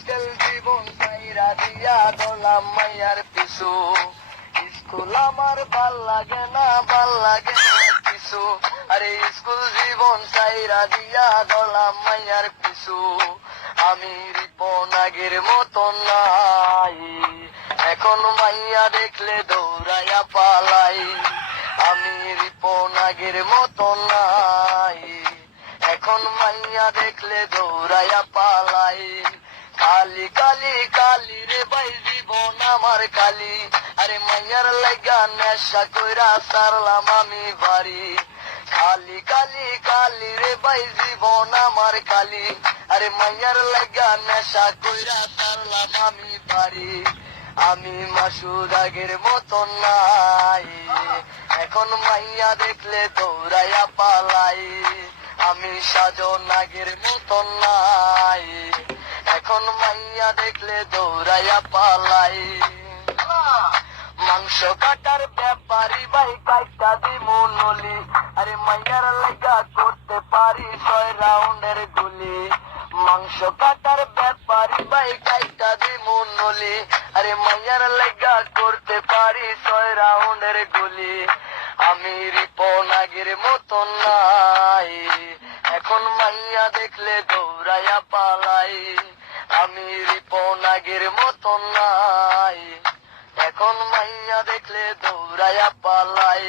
Hostel জীবন সাইরা দিয়া দলাম মাইয়ার পিছু, স্কুল আমার ভাল লাগে না, ভাল লাগে না কিছু। আরে স্কুল জীবন সাইরা দিয়া দলাম মাইয়ার পিছু, আমি রিপন আগের মতন নাই, এখন মাইয়া দেখলে দৌড়াইয়া পালাই। আমি রিপন আগের মতন নাই, এখন মাইয়া দেখলে দৌড়াইয়া পালাই। কালি কালি কালি রে ভাই জীবন আমার কালি, আরে মাইয়ার লাগা নেশা কইরা সারলাম আমি বাড়ি। কালি কালি কালি রে ভাই জীবন আমার কালি, আরে মাইয়ার লাগা নেশা কইরা সারলাম আমি বাড়ি। আমি মাসুদ আগের মতন নাই, এখন মাইয়া দেখলে দৌড়াইয়া পালাই। আমি সাজন আগের মতন নাই, এখন মাইয়া দেখলে দৌড়াইয়া পালাই। মাংস কাটার ব্যাপারী ভাই কাইটা দিমু নলি, আরে মাইয়ার লাগা করতে পারি 6 রাউন্ডের গুলি। মাংস কাটার ব্যাপারী ভাই কাইটা দিমু নলি, আরে মাইয়ার লাগা করতে পারি 6 রাউন্ডের গুলি। আমি রিপন আগের মতন নাই, এখন মাইয়া দেখলে দৌড়াইয়া পালাই। আমি রিপন আগের মতন নাই, এখন মাইয়া দেখলে দৌড়াইয়া পালাই।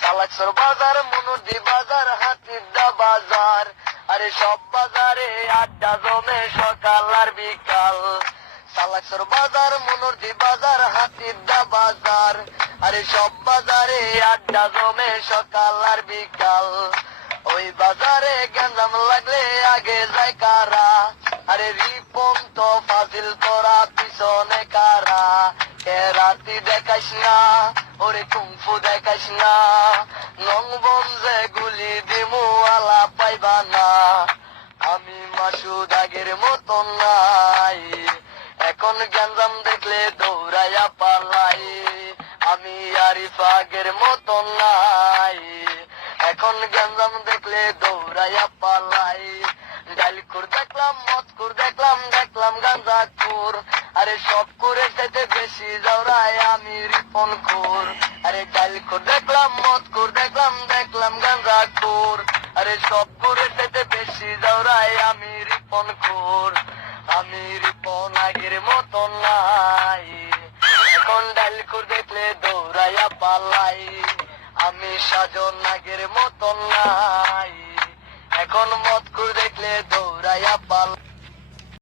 সালাকসর বাজার, মনুদি বাজার, হাতিরদা বাজার, আরে সব বাজারে আড্ডা জমে সকাল আর বিকাল। সালাকসর বাজার, মনুদি বাজার, হাতিরদা বাজার, আরে সব বাজারে আড্ডা জমে সকাল আর বিকাল। ওই বাজারে গেঞ্জাম লাগলে আগে যায় কারা, আরে রিপন তো ফাজিল তোরা পিছনে কারা। রাতি দেখাস না, ওরে কুংফু দেখাস না, নংবন যে গুলি দিমু আলা পাইবা না। আমি মাসুদ আগের মতন নাই, এখন গেঞ্জাম দেখলে দৌড়াইয়া পালাই। আমি আরিফ আগের মতন নাই, এখন গেঞ্জাম দেখলে দৌড়াইয়া পালাই। ডাইলকুর দেখলাম, মদকুর দেখলাম, দেখলাম গাঞ্জা কুর, আরে সব করে যেতে বেশি যাওরায় আমি রিপন খুর। আরে ডাইলকুর দেখলাম, মদকুর দেখলাম, দেখলাম গাঞ্জা কুর, আরে সব করে যেতে বেশি যাওরায় আমি রিপন খুর। আমি রিপন আগের মতন নাই, এখন ডাইলকুর দেখলে দৌড়াইয়া পালাই। আমি সাজন আগের মতন নাই, এখন মদকুর দেখলে দৌড়াইয়া পালাই।